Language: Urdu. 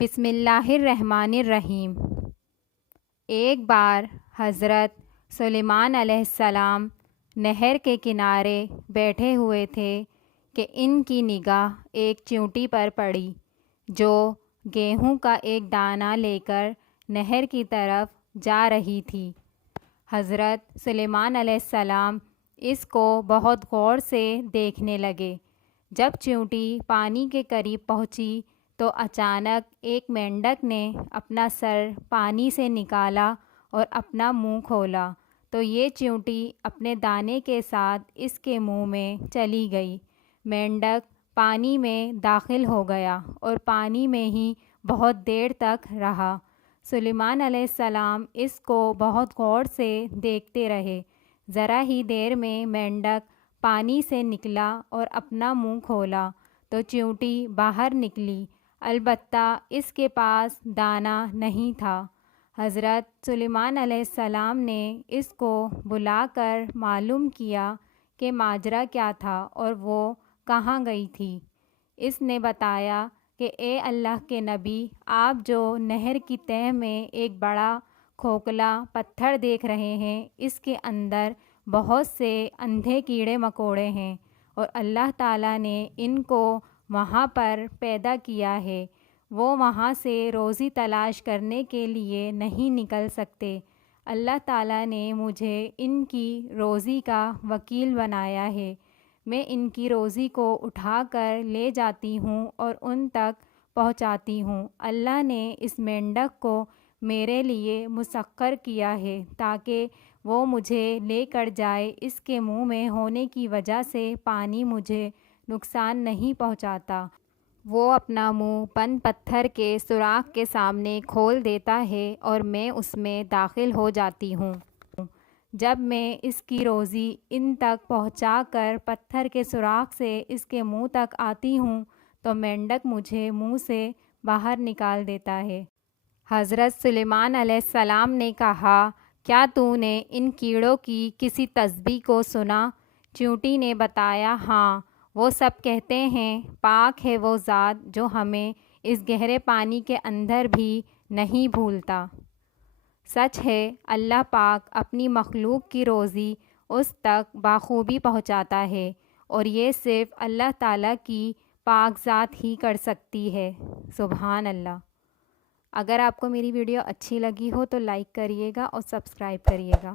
بسم اللہ الرحمن الرحیم۔ ایک بار حضرت سلیمان علیہ السلام نہر کے کنارے بیٹھے ہوئے تھے کہ ان کی نگاہ ایک چیونٹی پر پڑی جو گیہوں کا ایک دانہ لے کر نہر کی طرف جا رہی تھی۔ حضرت سلیمان علیہ السلام اس کو بہت غور سے دیکھنے لگے۔ جب چیونٹی پانی کے قریب پہنچی تو اچانک ایک مینڈک نے اپنا سر پانی سے نکالا اور اپنا منہ کھولا تو یہ چیونٹی اپنے دانے کے ساتھ اس کے منہ میں چلی گئی۔ مینڈک پانی میں داخل ہو گیا اور پانی میں ہی بہت دیر تک رہا۔ سلیمان علیہ السلام اس کو بہت غور سے دیکھتے رہے۔ ذرا ہی دیر میں مینڈک پانی سے نکلا اور اپنا منہ کھولا تو چیونٹی باہر نکلی، البتہ اس کے پاس دانہ نہیں تھا۔ حضرت سلیمان علیہ السلام نے اس کو بلا کر معلوم کیا کہ ماجرا کیا تھا اور وہ کہاں گئی تھی۔ اس نے بتایا کہ اے اللہ کے نبی، آپ جو نہر کی تہہ میں ایک بڑا کھوکھلا پتھر دیکھ رہے ہیں، اس کے اندر بہت سے اندھے کیڑے مکوڑے ہیں اور اللہ تعالیٰ نے ان کو وہاں پر پیدا کیا ہے۔ وہ وہاں سے روزی تلاش کرنے کے لیے نہیں نکل سکتے۔ اللہ تعالیٰ نے مجھے ان کی روزی کا وکیل بنایا ہے۔ میں ان کی روزی کو اٹھا کر لے جاتی ہوں اور ان تک پہنچاتی ہوں۔ اللہ نے اس مینڈک کو میرے لیے مسخر کیا ہے تاکہ وہ مجھے لے کر جائے۔ اس کے منہ میں ہونے کی وجہ سے پانی مجھے نقصان نہیں پہنچاتا۔ وہ اپنا منہ بند پتھر کے سوراخ کے سامنے کھول دیتا ہے اور میں اس میں داخل ہو جاتی ہوں۔ جب میں اس کی روزی ان تک پہنچا کر پتھر کے سوراخ سے اس کے منہ تک آتی ہوں تو مینڈک مجھے منہ سے باہر نکال دیتا ہے۔ حضرت سلیمان علیہ السلام نے کہا، کیا تو نے ان کیڑوں کی کسی تسبیح کو سنا؟ چیونٹی نے بتایا، ہاں، وہ سب کہتے ہیں پاک ہے وہ ذات جو ہمیں اس گہرے پانی کے اندر بھی نہیں بھولتا۔ سچ ہے، اللہ پاک اپنی مخلوق کی روزی اس تک بخوبی پہنچاتا ہے اور یہ صرف اللہ تعالیٰ کی پاک ذات ہی کر سکتی ہے۔ سبحان اللہ۔ اگر آپ کو میری ویڈیو اچھی لگی ہو تو لائک کریے گا اور سبسکرائب کریے گا۔